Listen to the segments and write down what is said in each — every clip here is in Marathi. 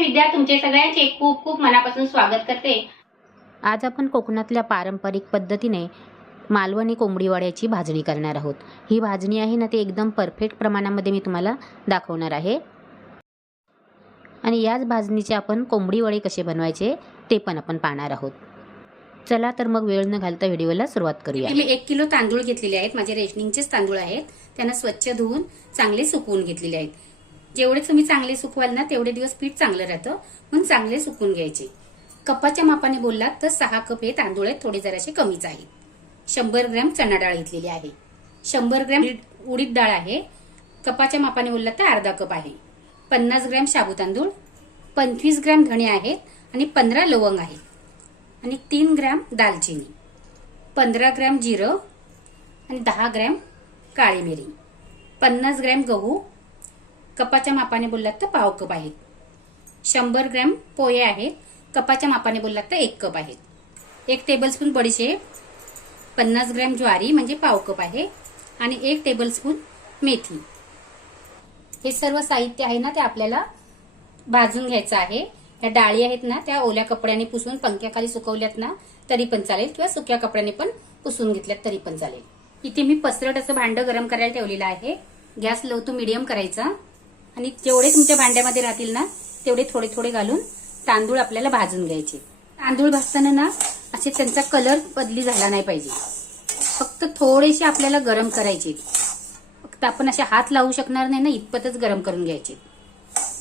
विद्या तुमचे सगळ्यांचे खूप खूप मनापासून स्वागत करते. आज आपण कोकणातल्या पारंपरिक पद्धतीने मालवणी कोंबडी वड्याची भाजणी करणार आहोत. ही भाजणी आहे ना ती एकदम परफेक्ट प्रमाणामध्ये मी तुम्हाला दाखवणार आहे. आणि याच भाजणीचे आपण कोंबडी वडे कसे बनवायचे ते पण आपण पाहणार आहोत. चला तर मग वेळ न घालता व्हिडिओला सुरुवात करूया. मी एक किलो तांदूळ घेतलेले आहेत. माझे रेशनिंगचेच तांदूळ आहेत. त्यांना स्वच्छ धुवून चांगले सुकवून घेतलेले आहेत. जेवढे तुम्ही चांगले सुकवाल ना तेवढे दिवस पीठ चांगलं राहतं. म्हणून चांगले सुकवून घ्यायचे. कपाच्या मापाने बोललात तर सहा कप हे तांदूळ आहेत थोडे जरासे कमीच आहेत. शंभर ग्रॅम चणा डाळ घेतलेली आहे. शंभर ग्रॅम उडीद डाळ आहे. कपाच्या मापाने बोललात तर अर्धा कप आहे. पन्नास ग्रॅम शाबू तांदूळ पंचवीस ग्रॅम धणे आहेत आणि पंधरा लवंग आहेत. आणि तीन ग्रॅम दालचिनी पंधरा ग्रॅम जिरं आणि दहा ग्रॅम काळी मिरी पन्नास ग्रॅम गहू कपाच्या मापाने बोललात तर पाव कप आहेत. शंभर ग्रॅम पोहे आहेत. कपाच्या मापाने बोललात तर एक कप आहेत. एक टेबलस्पून बडीशेप पन्नास ग्रॅम ज्वारी म्हणजे पाव कप आहे आणि एक टेबलस्पून मेथी. हे सर्व साहित्य आहे ना ते आपल्याला भाजून घ्यायचं आहे. या डाळी आहेत ना त्या ओल्या कपड्याने पुसून पंख्याखाली सुकवल्यात ना तरी पण चालेल. किंवा सुक्या कपड्याने पण पुसून घेतल्यात तरी पण चालेल. इथे मी पसरट असं भांडं गरम करायला ठेवलेलं आहे. गॅस लो टू मिडियम करायचा. आणि जेवढे तुमच्या भांड्यामध्ये राहतील ना तेवढे थोडे थोडे घालून तांदूळ आपल्याला भाजून घ्यायचे. तांदूळ भाजताना ना असे त्यांचा कलर बदली झाला नाही पाहिजे. फक्त थोडेसे आपल्याला गरम करायचे. फक्त आपण असे हात लावू शकणार नाही ना इतपतच गरम करून घ्यायचे.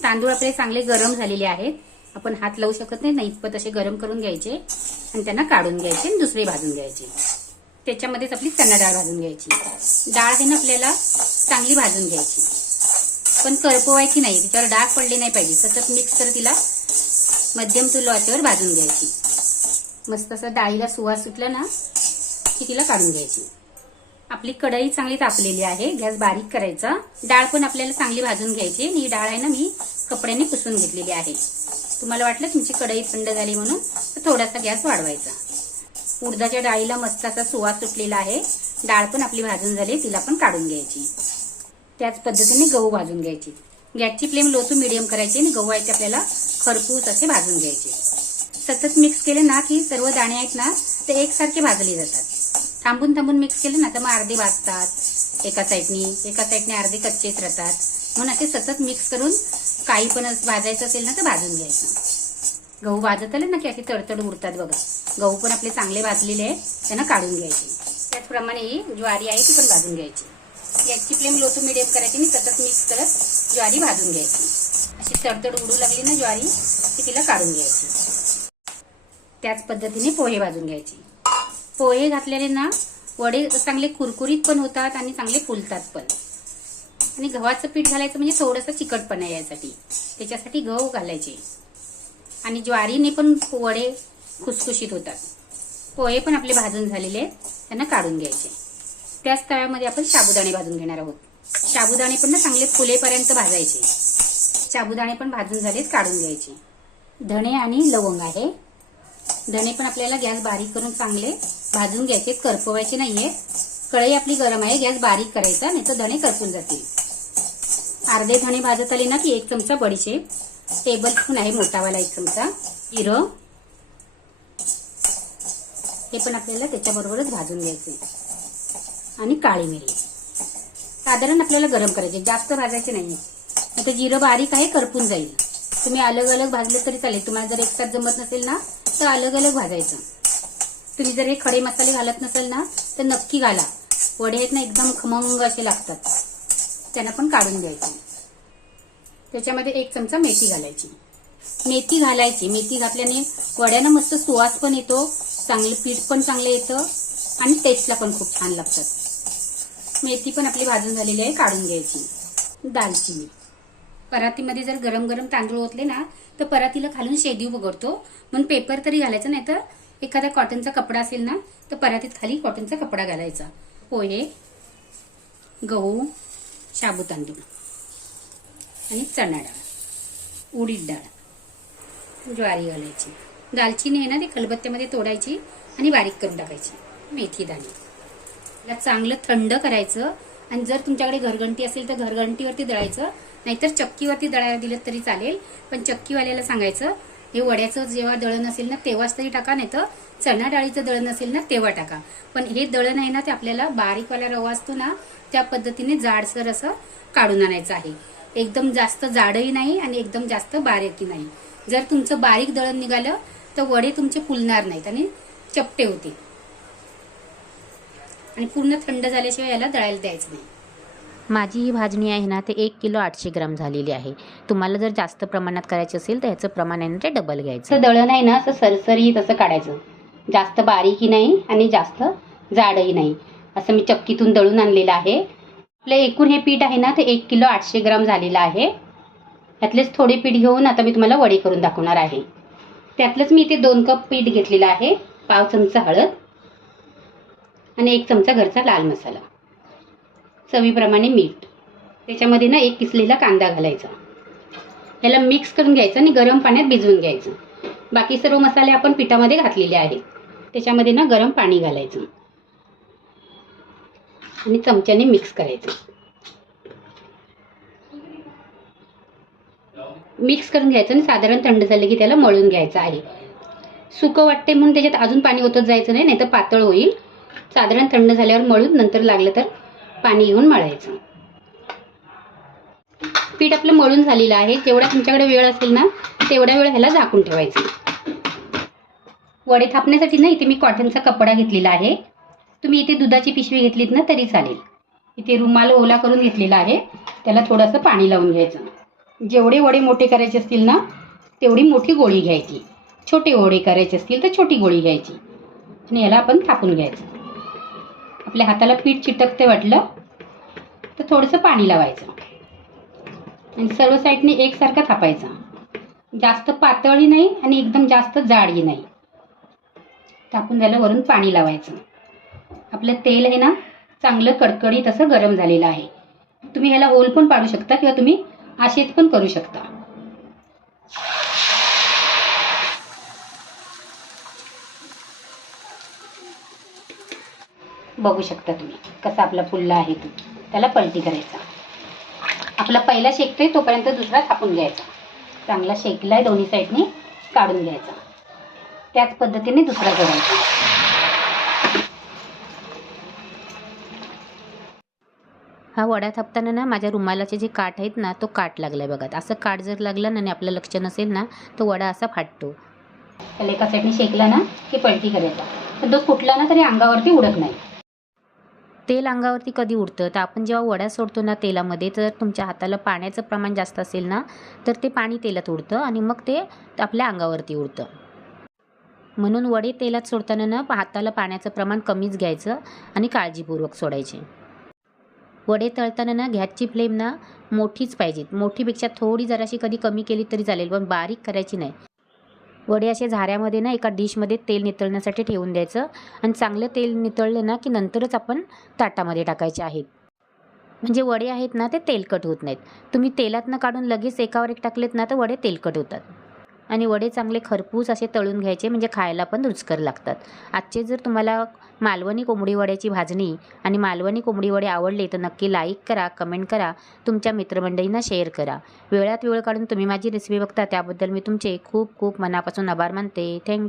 तांदूळ आपले चांगले गरम झालेले आहेत. आपण हात लावू शकत नाही ना इतपत असे गरम करून घ्यायचे. आणि त्यांना काढून घ्यायचे आणि दुसरे भाजून घ्यायचे. त्याच्यामध्येच आपली चणा डाळ भाजून घ्यायची. डाळ हे ना आपल्याला चांगली भाजून घ्यायची. पण करपवायची नाही? तिच्यावर डाग पडले नाही पाहिजे. सतत मिक्स कर तिला मध्यम तुलवाच्यावर भाजून घ्यायची. मस्त असं डाळीला सुवास सुटला ना की तिला काढून घ्यायची. आपली कढई चांगली तापलेली आहे. गॅस बारीक करायचा. डाळ पण आपल्याला चांगली भाजून घ्यायची आणि ही डाळ आहे ना मी कपड्याने पुसून घेतलेली आहे. तुम्हाला वाटलं तुमची कढई थंड झाली म्हणून तर थोडासा गॅस वाढवायचा. उडदाच्या डाळीला मस्त असा सुवास सुटलेला आहे. डाळ पण आपली भाजून झाली तिला पण काढून घ्यायची. त्याच पद्धतीने गहू भाजून घ्यायची. गॅसची फ्लेम लो टू मिडियम करायची आणि गहू आहे ते आपल्याला खरपूस असे भाजून घ्यायचे. सतत मिक्स केले ना की सर्व दाणे आहेत ना ते एकसारखे भाजले जातात. थांबून थांबून मिक्स केले ना तर मग अर्धे भाजतात. एका साईडनी एका साईडने अर्धे कच्चेच राहतात. म्हणून असे सतत मिक्स करून काही पण भाजायचं असेल ना तर भाजून घ्यायचं. गहू भाजत आले ना की असे तडतड उडतात बघा. गहू पण आपले चांगले भाजलेले आहेत त्यांना काढून घ्यायचे. त्याचप्रमाणे ही ज्वारी आहे ती पण भाजून घ्यायची. याची फ्लेम लो टू मिडियम करायची आणि सतत मिक्स करत ज्वारी भाजून घ्यायची. अशी तडतड उडू लागली ना ज्वारी की तिला काढून घ्यायची. त्याच पद्धतीने पोहे भाजून घ्यायचे. पोहे घातलेले ना वडे चांगले कुरकुरीत पण होतात आणि चांगले फुलतात पण. आणि गव्हाचं पीठ घालायचं म्हणजे थोडंसं चिकटपणा यासाठी त्याच्यासाठी गहू घालायचे. आणि ज्वारीने पण वडे खुसखुशीत होतात. पोहे पण आपले भाजून झालेले आहेत त्यांना काढून घ्यायचे. त्याच तव्यामध्ये आपण साबुदाणे भाजून घेणार आहोत. साबुदाणे पण ना चांगले फुलेपर्यंत भाजायचे. साबुदाणे पण भाजून झालेत काढून घ्यायचे. धणे आणि लवंग आहे. धणे पण आपल्याला गॅस बारीक करून चांगले भाजून घ्यायचे. करपवायचे नाहीये. कढई आपली गरम आहे गॅस बारीक करायचा नाही तर धणे करपून जातील. अर्धे धणे भाजत आले ना की एक चमचा बडीशेप. टेबल स्पून आहे मोठावाला एक चमचा. जिरं. हे पण आपल्याला त्याच्याबरोबरच भाजून घ्यायचे. आणि काळी मिरी. साधारण आपल्याला गरम करायचे जास्त भाजायचे नाही आता जिरं बारीक आहे करपून जाईल. तुम्ही अलग अलग भाजले तरी चालेल. तुम्हाला जर एकसाथ जमत नसेल ना तर अलग अलग भाजायचं. तुम्ही जर हे खडे मसाले घालत नसेल ना तर नक्की घाला. वडे आहेत ना एकदम खमंग असे लागतात. त्यांना पण काढून घ्यायचे. त्याच्यामध्ये एक चमचा मेथी घालायची. मेथी घालायची. मेथी घातल्याने वड्यानं मस्त सुवास पण येतो चांगलं पीठ पण चांगलं येतं आणि टेस्टला पण खूप छान लागतात. मेथी पण आपली भाजून झालेली आहे काढून घ्यायची. दालचिनी. परातीमध्ये जर गरम गरम तांदूळ ओतले ना तर परातीला खालून शेदीव बघडतो म्हणून पेपर तरी घालायचा नाही तर एखादा कॉटनचा कपडा असेल ना तर परातीत खाली कॉटनचा कपडा घालायचा. पोहे गहू शाबू तांदूळ आणि चणा डाळ उडीद डाळ ज्वारी घालायची. दालचिनी आहे ना ती खलबत्त्यामध्ये तोडायची आणि बारीक करून टाकायची. मेथी दाणे. याला चांगलं थंड करायचं. आणि जर तुमच्याकडे घरघंटी असेल तर घरघंटीवरती दळायचं. नाहीतर चक्कीवरती दळायला दिलं तरी चालेल. पण चक्कीवाल्याला सांगायचं हे वड्याचं जेव्हा दळण असेल ना तेव्हाच तरी टाका नाही तर चणा डाळीचं दळण असेल ना तेव्हा टाका. पण हे दळण आहे ना ते आपल्याला बारीकवाला रवा असतो ना त्या पद्धतीने जाडसर असं काढून आणायचं आहे. एकदम जास्त जाडही नाही आणि एकदम जास्त बारीकही नाही. जर तुमचं बारीक दळण निघालं तर वडे तुमचे फुलणार नाहीत आणि चपटे होते आणि पूर्ण थंड झाल्याशिवाय याला दळायला द्यायचं नाही. माझी ही भाजणी आहे ना ते एक किलो आठशे ग्राम झालेली आहे. तुम्हाला जर जास्त प्रमाणात करायची असेल तर ह्याचं प्रमाण आहे ना ते डबल घ्यायचं. दळण आहे ना असं सरसरीत असं काढायचं. जास्त बारीकही नाही आणि जास्त जाडही नाही. असं मी चक्कीतून दळून आणलेलं आहे. आपलं एकूण हे पीठ आहे ना ते एक किलो आठशे ग्राम झालेलं आहे. यातलेच थोडे पीठ घेऊन आता मी तुम्हाला वडे करून दाखवणार आहे. त्यातलंच मी इथे दोन कप पीठ घेतलेलं आहे पाव चमचा हळद. आणि एक चमचा घरचा लाल मसाला. चवीप्रमाणे मीठ. त्याच्यामध्ये ना एक किसलेला कांदा घालायचा. याला मिक्स करून घ्यायचं आणि गरम पाण्यात भिजवून घ्यायचं. बाकी सर्व मसाले आपण पिठामध्ये घातलेले आहेत. त्याच्यामध्ये ना गरम पाणी घालायचं. आणि चमच्याने मिक्स करायचं. मिक्स करून घ्यायचं आणि साधारण थंड झालं की त्याला मळून घ्यायचं आहे. सुकं वाटते म्हणून त्याच्यात अजून पाणी ओतत जायचं नाही नाही तर पातळ होईल. साधारण थंड झाल्यावर मळून नंतर लागलं तर पाणी घेऊन मळायचं. पीठ आपलं मळून झालेलं आहे. जेवढा तुमच्याकडे वेळ असेल ना तेवढ्या वेळ ह्याला झाकून ठेवायचं. वडे थापण्यासाठी ना इथे मी कॉटनचा कपडा घेतलेला आहे. तुम्ही इथे दुधाची पिशवी घेतलीत ना तरी चालेल. इथे रुमाल ओला करून घेतलेला आहे. त्याला थोडंसं पाणी लावून घ्यायचं. जेवढे वडे मोठे करायचे असतील ना तेवढी मोठी गोळी घ्यायची. छोटे वडे करायचे असतील तर छोटी गोळी घ्यायची. आणि याला आपण थापून घ्यायचं. आपल्या हाताला पीठ चिटकते वाटलं तर थोडंसं पाणी लावायचं. आणि सर्व साईडने एकसारखा थापायचा. जास्त पातळही नाही आणि एकदम जास्त जाडही नाही. थापून झालं वरून पाणी लावायचं. आपलं तेल आहे ना चांगलं कडकडीत असं गरम झालेलं आहे. तुम्ही ह्याला ओल पण पाडू शकता किंवा तुम्ही आशेत पण करू शकता. बघू शकता तुम्ही. कसा आपला फुलला आहे तो. त्याला पलटी करायचा. आपला पहिला शेकतोय तोपर्यंत दुसरा थापून घ्यायचा. चांगला शेकलाय दोन्ही साईडने काढून घ्यायचा. त्याच पद्धतीने दुसरा करायचा. हा वडा थापताना ना माझ्या रुमालाचे जे काठ आहेत ना तो काठ लागलाय बघा. असं काठ जर लागला ना आणि आपलं लक्ष नसेल ना तो वडा असा फाटतो. त्याला एका साईडने शेकला ना की पलटी करायचा. पण तो फुटला ना तरी अंगावरती उडत नाही. तेल अंगावरती कधी उडतं? तर आपण जेव्हा वड्या सोडतो ना तेलामध्ये तर तुमच्या हाताला पाण्याचं प्रमाण जास्त असेल ना तर ते पाणी तेलात उडतं आणि मग ते आपल्या अंगावरती उडतं. म्हणून वडे तेलात सोडताना ना हाताला पाण्याचं प्रमाण कमीच घ्यायचं आणि काळजीपूर्वक सोडायचे. वडे तळताना ना गॅसची फ्लेम ना मोठीच पाहिजे मोठीपेक्षा थोडी जराशी कधी कमी केली तरी चालेल पण बारीक करायची नाही. वडे असे झाऱ्यामध्ये ना एका डिशमध्ये तेल नितळण्यासाठी ठेवून द्यायचं. आणि चांगलं तेल नितळलं ना की नंतरच आपण ताटामध्ये टाकायचे आहेत म्हणजे वडे आहेत ना ते तेलकट होत नाहीत. तुम्ही तेलातनं काढून लगेच एकावर एक टाकलेत ना तर वडे तेलकट होतात. आणि वडे चांगले खरपूस असे तळून घ्यायचे म्हणजे खायला पण रुचकर लागतात. आजचे जर तुम्हाला मालवणी कोंबडी वड्याची भाजणी आणि मालवणी कोंबडी वडे आवडले तर नक्की लाईक करा कमेंट करा तुमच्या मित्रमंडळींना शेअर करा. वेळात वेळ काढून तुम्ही माझी रेसिपी बघता त्याबद्दल मी तुमचे खूप खूप मनापासून आभार मानते. थँक